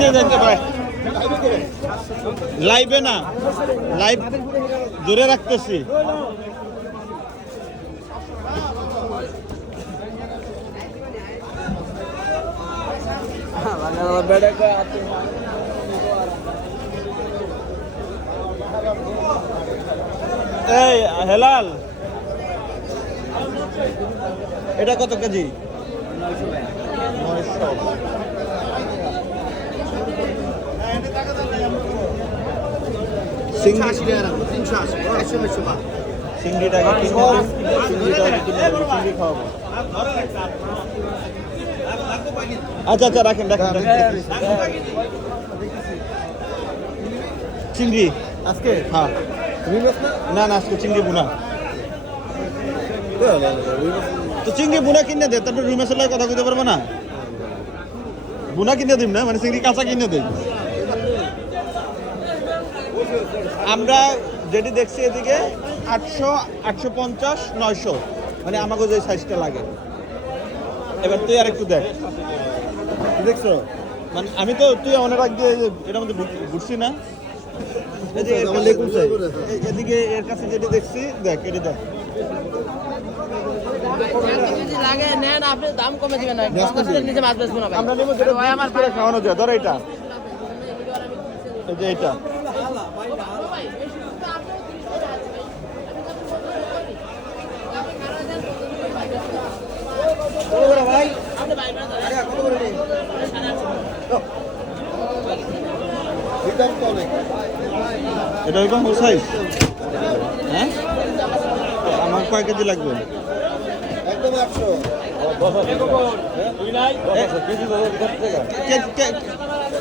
দিয়ে দেখতে ভাই লাইভে না লাইভ জোরে রাখতেছি এই হেলাল এটা কত কেজি 900 সিঙ্গিটাকে সিঙ্গি খাওয়াবো আচ্ছা আচ্ছা রাখেন রাখেন চিংড়ি আজকে হ্যাঁ না না আজকে চিংড়ি বুনা তো চিংড়ি বুনা কিনে দে তারপর রুই মাছের কথা বলতে পারবো না বুনা কিনে দিম না মানে চিংড়ি কাঁচা কিনে দিই আমরা যেটি দেখছি এদিকে 800 850 900 মানে আমাকে যে সাইজটা লাগে এবার তুই আর একটু দেখ দেখছো মানে আমি তো তুই অনেক আগে এটার মধ্যে ঘুরছি না এদিকে এর কাছে যেটি দেখছি দেখ এটি দেখ আমরা নেবো যেটা খাওয়ানো যায় ধর এটা এই যে এটা এটা একদম সাইজ হ্যাঁ আমার কয় কেজি লাগবে একদম 800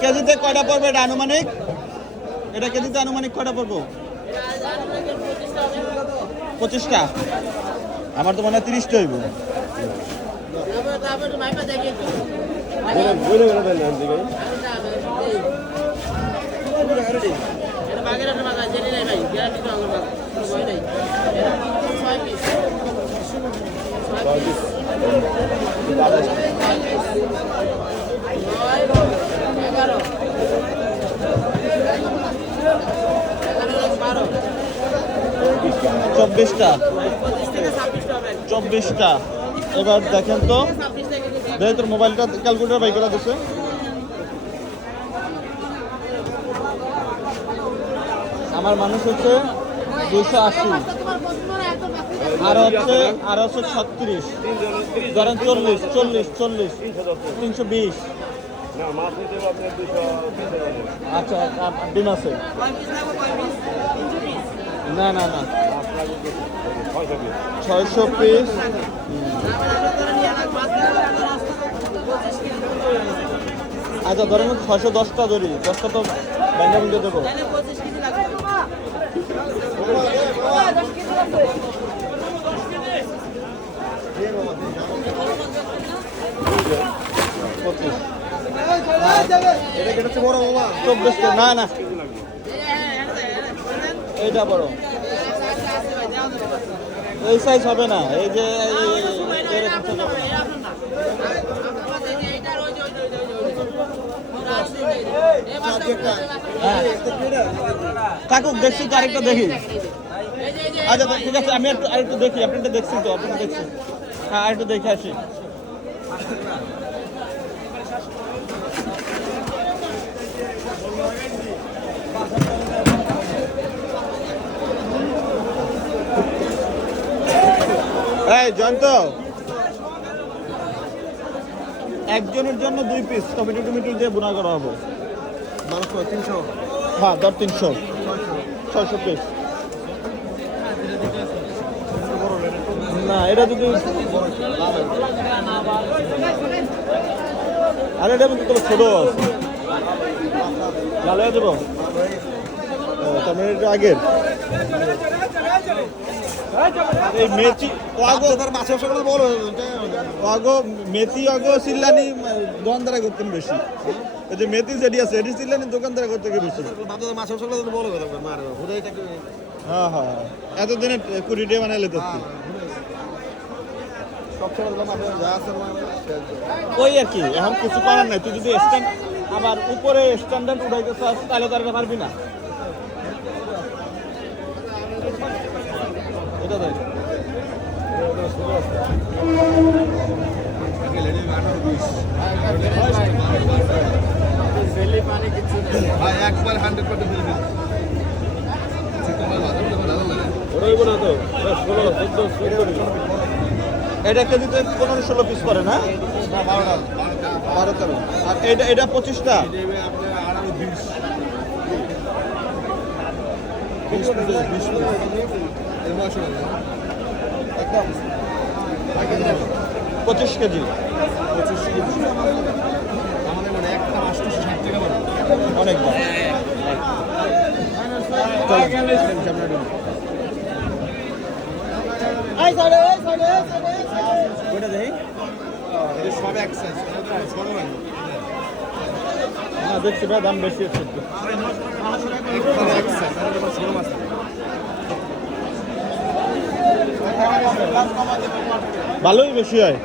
কেজিতে কয়টা পড়বে এটা আনুমানিক এটা কেজিতে আনুমানিক কয়টা পড়বো 25টা আমার তো মনে হয় 30টা হইব চব্বিশটা এবার দেখেন তো দেখে তোর মোবাইলটা ক্যালকুলেটার বাই করে দিচ্ছে আমার মানুষ হচ্ছে 280 আর হচ্ছে 36 ধরেন 40 320 আচ্ছা ডিম আছে না না না 600 পিস আচ্ছা ধরেন 610টা ধরি 10টা তো ব্যান্ডা মিলে দেবো না না এইটা বড় এই সাইজ হবে না এই যে কাকু দেখছি তো আরেকটা দেখি আচ্ছা ঠিক আছে আমি আরেকটু দেখি আপনারটা দেখছি তো আপনারটা দেখছি হ্যাঁ আরেকটু দেখে আসি এই জয়ন্ত একজনের জন্য 2 পিস টমেটো দিয়ে বোনা করা হবে 300 হ্যাঁ 300 600 পিস না এটা যদি আরে এটা কিন্তু তোর ছোট ভালো দেবো টমেটো আগের এই মেথি ওয়াগো তার মাছের সকালে বড় ওয়াগো মেথি ওয়াগো সিল্লানি দোকানদারা করতেন বেশি এই যে মেথি যেটি আছে এটি সিল্লানি দোকানদারা করতে বেশি মাছের সকালে বড় কথা মার হ্যাঁ হ্যাঁ এতদিনে 20 টাকা বানাইলে তো ওই আর কি, এখন কিছু করার নাই। তুই যদি স্ট্যান্ড আবার উপরে স্ট্যান্ডার্ড উঠাইতে চাস তাহলে তো আর পারবি না। এটা দেখ একবার 100% এটা কেজিতে 15-16 পিস করে না? 12-13। আর এটা 25টা। একদম 25 কেজি। আমাদের মানে একটা 860 টাকা বলে অনেক দাম। ওটা দেখি। সব এক সাইজ ছোট না হ্যাঁ দেখছি ভাই, দাম বেশি হচ্ছে একটু। এক সাইজ ছোট মাছ ভালোই বেশি হয়।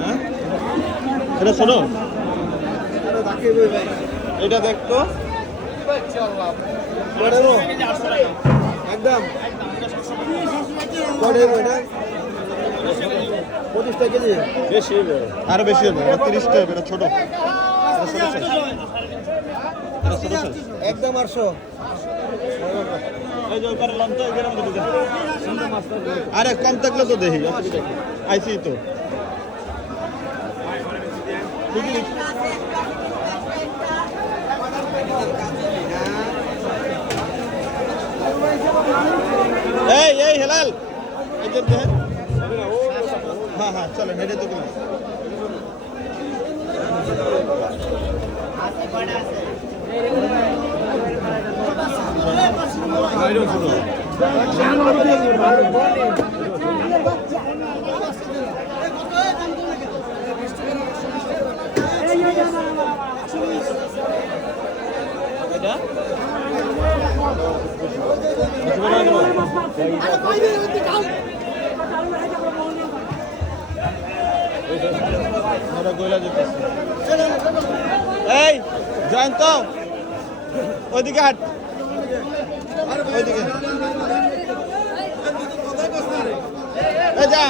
হ্যাঁ? এটা শোনো, এটা দেখতো একদম 25 টাকা কেজি বেশি হবে, আরো বেশি হবে। 30 টাকা, এটা ছোট। একদম 800 এই যে ওইপারে লন তো এখানে মধ্যে ঢুকে। আরে কম থাকলে তো দেখি, অসুবিধা কি? আইসি তো ঠিকই। এই হেলাল, এই যে দেখেন। হ্যাঁ হ্যাঁ চলেন, এটা তো কিনা। এটা এই জয়ন্ত, ওইদিকে হাট, ওইদিকে এই যা।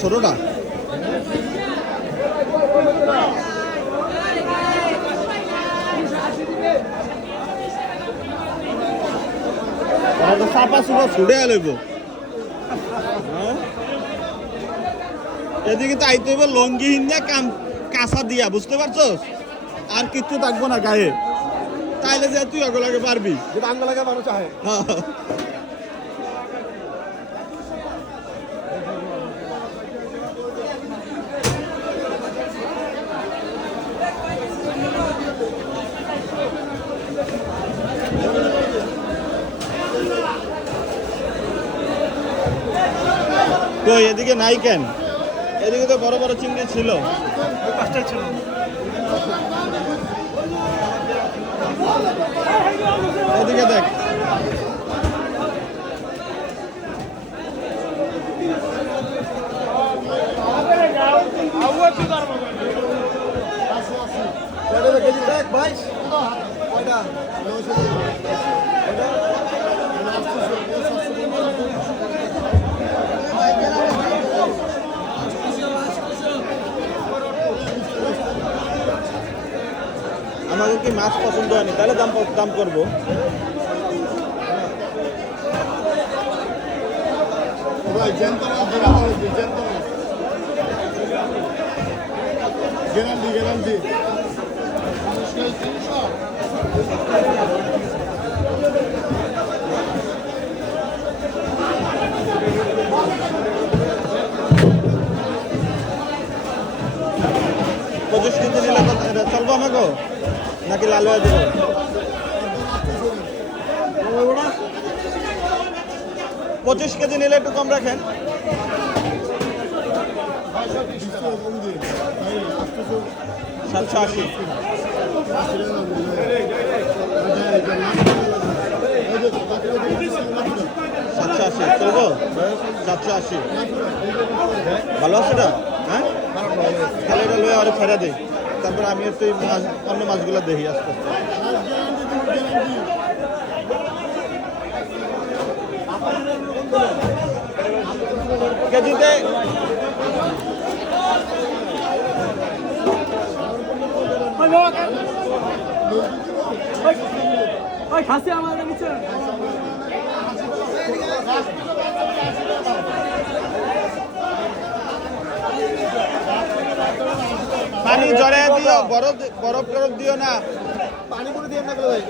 ছোটটা চাপা চুপা ছুটে লইব। এদিকে তো আইতে হইব লঙ্গিহীন না কাঁচা দিয়া, বুঝতে পারছস? আর কিচ্ছু থাকবো না গায়ে, তাইলে যে তুই অগলাগে পারবি। আঙ্গলাগে মানুষ আহে তো এদিকে নাই কেন? এদিকে তো বড় বড় চিংড়ি ছিল। এদিকে দেখ, আমাকে কি মাছ পছন্দ হয়নি, তাহলে দাম করবো। 25 কেজি নিলে একটু কম রাখেন। 780। 780 চলবো? 780 ভালো আছে এটা? হ্যাঁ তাহলে এটা লয়ে আরো ছেড়ে দিই, তারপরে আমি একটু মাছ অন্য মাছগুলো দেখি আস্তে আস্তে। কেজিতে খাসি আমাদের নিচে পানি জড়ে দিও, বরফ বরফ টরফ দিও না। পানি করে দিয়ে না গেলে ভাই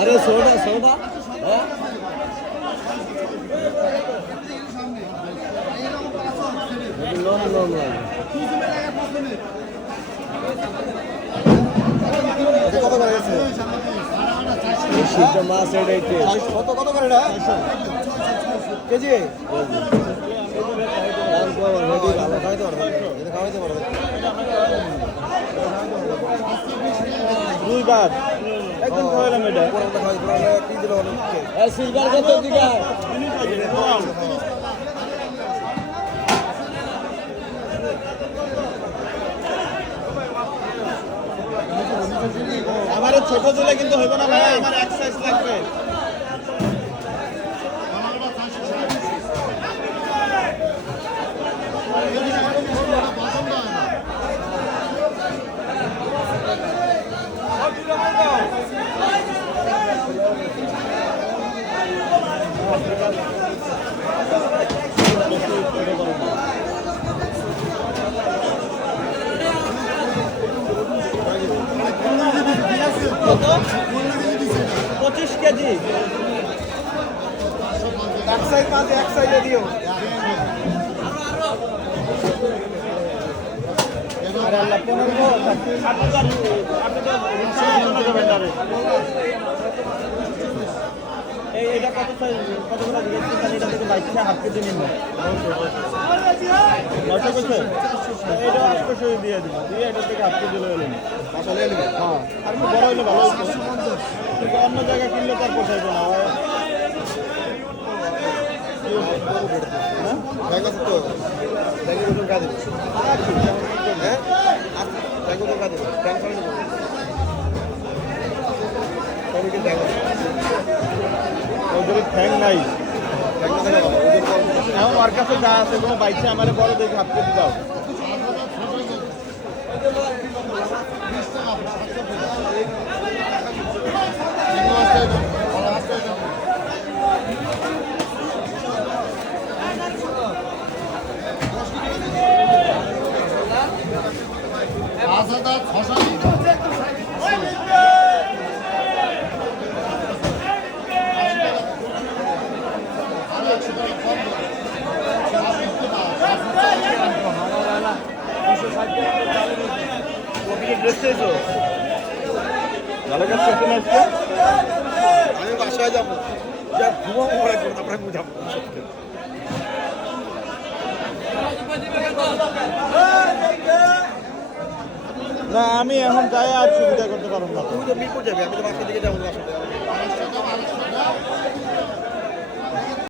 अरे सोडा सोडा কত করে গেছে মাছ এটাইতে কত কত করে এটা কেজি দাম কম রেডি ভালো খাইতে পারবে এটা খাওয়াইতে পারবে দুইবার একদম খাওয়ালাম এটা। পুরোটা খাই পুরো কি দিল অনেক সিলভার কত দিকে আমার ছোট দিলে কিন্তু হইব না ভাই, আমার এক সাইজ লাগবে। কত? 25 কেজি। এক সাইজ মাছ এক সাইজে দিও আরে আল্লাহ 15 এটা কত সাইজ কতগুলো দিয়েছি তাহলে এটা থেকে 22 হাফ কেজি নিব। 900 কইছে? এটা 800 দিয়ে দিব, দিয়ে এটা থেকে হাফ কেজি লয়ে নিন। আসলে নেবে হ্যাঁ আর একটু বড় হইলে ভালো হতো, কিন্তু অন্য জায়গায় কিনলে তার পোষাইবে না। হ্যাঁ ব্যাংক আছে তো ব্যাংকের ওজন কাজ দিবে হ্যাঁ ব্যাংক ওজন কাজ দিবে ব্যাংক করে দিবে তাহলে ব্যাংক ওদের ঠ্যাং নাই, ব্যাংক না ওজন কম এখন ওর কাছে যা আছে কোনো বাইছে আমার বড় দেখে হাফ কেজি দাও। ড্রেস চাইছো ভালো কাজ করতে না আজকে? আমি বাসায় যাবো যা ঘুমাবো পরে তারপরে বুঝাবো না আমি এখন যাই আর সুবিধা করতে পারবো না। তুমি তো মিরপুর যাবে আমি তো বাসা দিকে যাবো বাসায়